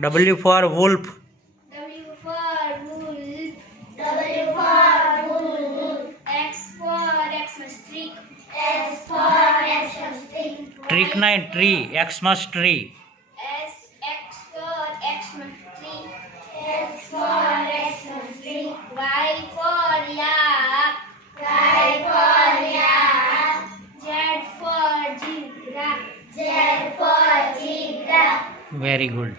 W for wolf. W for wolf. W for wolf. X for Xmas tree. X for Xmas tree. Trick નહીં tree. Xmas tree. X for Xmas tree. X for Xmas tree. Y for yak. Y for yak. Z for zebra. Z for zebra. Very good.